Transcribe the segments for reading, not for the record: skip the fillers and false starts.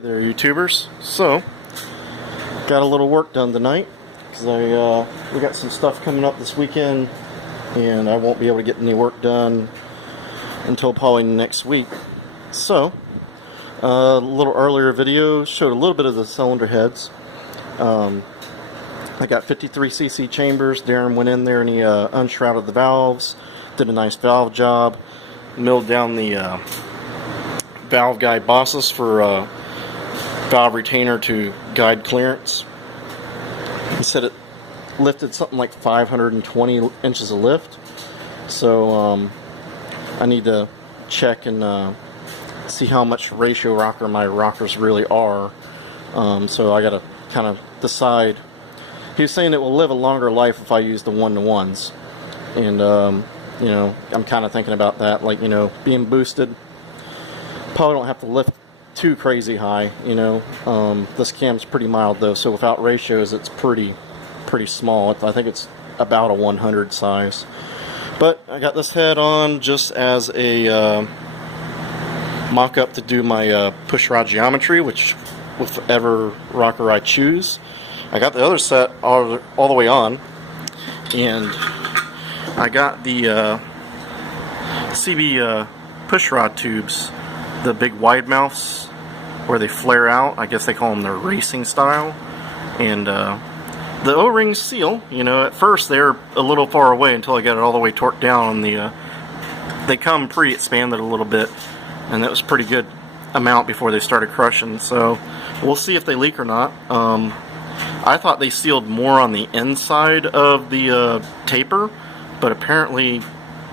Hey there, YouTubers. So, got a little work done tonight because we got some stuff coming up this weekend, and I won't be able to get any work done until probably next week. So, a little earlier video showed a little bit of the cylinder heads. I got 53cc chambers. Darren went in there and he unshrouded the valves, did a nice valve job, milled down the valve guide bosses for valve retainer to guide clearance. He said it lifted something like 520 inches of lift, so I need to check and see how much ratio rocker my rockers really are. So I gotta kind of decide. He was saying it will live a longer life if I use the 1-to-1s, and you know, I'm kind of thinking about that, like, you know, being boosted, probably don't have to lift too crazy high, you know. This cam's pretty mild though, so without ratios it's pretty small. I think it's about a 100 size. But I got this head on just as a mock-up to do my push rod geometry, whichever rocker I choose. I got the other set all the way on, and I got the CB push rod tubes, the big wide mouths where they flare out. I guess they call them the racing style. And the O-rings seal, you know, at first they're a little far away until I got it all the way torqued down, and they come pre-expanded a little bit, and that was a pretty good amount before they started crushing. So we'll see if they leak or not. I thought they sealed more on the inside of the taper, but apparently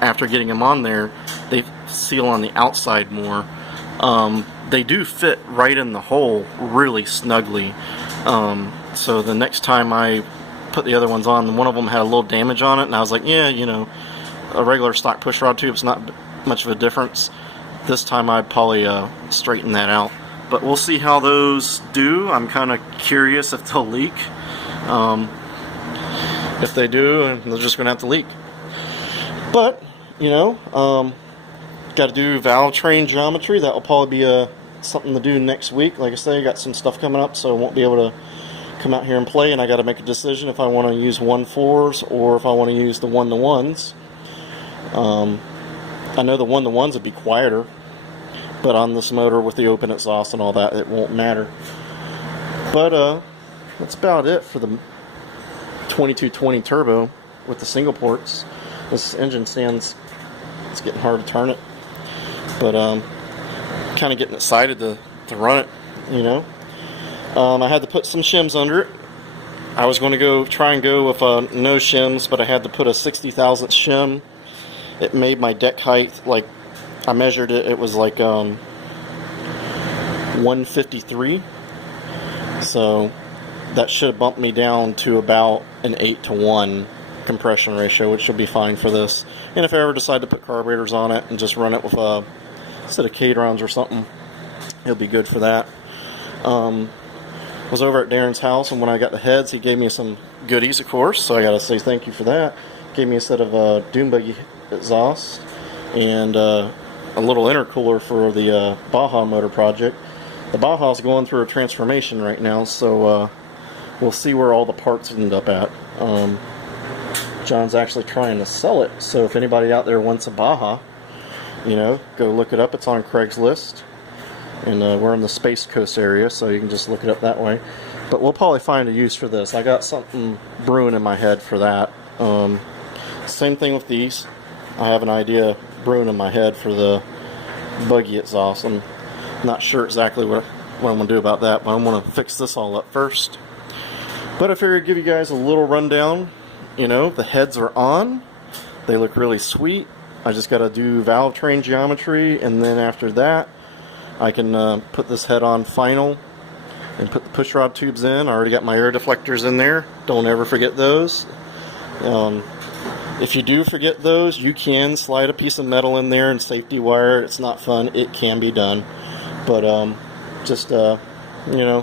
after getting them on there, they seal on the outside more. They do fit right in the hole really snugly. So the next time I put the other ones on, one of them had a little damage on it, and I was like, yeah, you know, a regular stock push rod tube's not much of a difference. This time I'd probably straighten that out. But we'll see how those do. I'm kind of curious if they'll leak. If they do, they're just going to have to leak. But, you know, got to do valve train geometry. That will probably be something to do next week. Like I say, I got some stuff coming up, so I won't be able to come out here and play, and I got to make a decision if I want to use 1.4s or if I want to use the 1-to-1s. I know the 1-to-1s would be quieter, but on this motor with the open exhaust and all that, it won't matter. But that's about it for the 2220 turbo with the single ports. This engine stands, it's getting hard to turn it, but kind of getting excited to run it, you know. I had to put some shims under it. I was going to try and go with no shims, but I had to put a 60,000th shim. It made my deck height, like, I measured it, it was like 153, so that should bump me down to about an 8-to-1 compression ratio, which should be fine for this. And if I ever decide to put carburetors on it and just run it with a set of Cadrons or something, it'll be good for that. I was over at Darren's house, and when I got the heads, he gave me some goodies, of course, so I gotta say thank you for that. Gave me a set of Dune Buggy exhaust and a little intercooler for the Baja motor project. The Baja's going through a transformation right now, so we'll see where all the parts end up at. John's actually trying to sell it, so if anybody out there wants a Baja, you know, go look it up. It's on Craigslist, and we're in the Space Coast area, so you can just look it up that way. But we'll probably find a use for this. I got something brewing in my head for that. Same thing with these. I have an idea brewing in my head for the buggy exhaust. I'm not sure exactly what I'm going to do about that, but I'm going to fix this all up first. But I figured I'd give you guys a little rundown. You know, the heads are on. They look really sweet. I just got to do valve train geometry, and then after that I can put this head on final and put the push rod tubes in. I already got my air deflectors in there. Don't ever forget those. If you do forget those, you can slide a piece of metal in there and safety wire it. It's not fun. It can be done. But just, you know,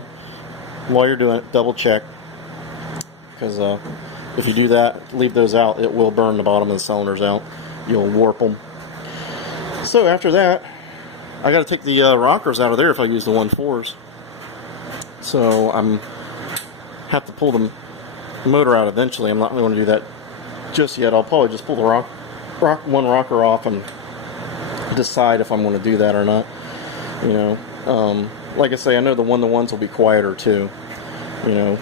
while you're doing it, double check. Because if you do that, leave those out, it will burn the bottom of the cylinders out. You'll warp them. So after that, I got to take the rockers out of there if I use the 1.4s. So I'm have to pull the motor out eventually. I'm not going to do that just yet. I'll probably just pull the one rocker off and decide if I'm going to do that or not. You know, like I say, I know the one-to-ones will be quieter too. You know,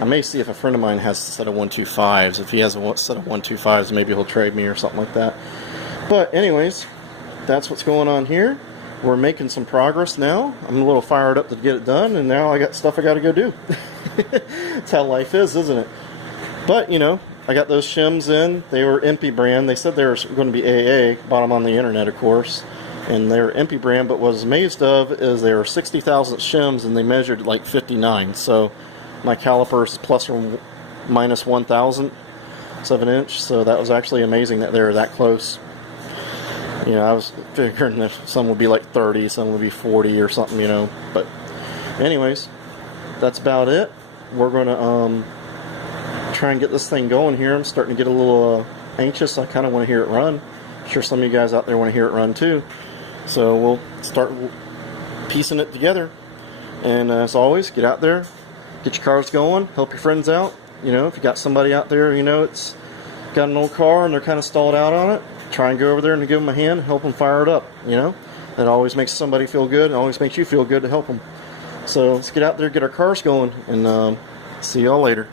I may see if a friend of mine has a set of 125s. If he has a set of 125s, maybe he'll trade me or something like that. But anyways, that's what's going on here. We're making some progress now. I'm a little fired up to get it done, and now I got stuff I got to go do. That's how life is, isn't it? But, you know, I got those shims in. They were MP brand. They said they were going to be AA. Bought them on the internet, of course. And they're MP brand, but what I was amazed of is they were 60,000 shims, and they measured like 59. So my caliper's plus or minus 1,000 of an inch. So that was actually amazing that they were that close. You know, I was figuring that some would be like 30, some would be 40 or something, you know. But anyways, that's about it. We're going to try and get this thing going here. I'm starting to get a little anxious. I kind of want to hear it run. I'm sure some of you guys out there want to hear it run too. So we'll start piecing it together. And as always, get out there, get your cars going, help your friends out. You know, if you got somebody out there, you know, it's got an old car and they're kind of stalled out on it, try and go over there and give them a hand, help them fire it up. You know, that always makes somebody feel good. It always makes you feel good to help them. So let's get out there, get our cars going, and see y'all later.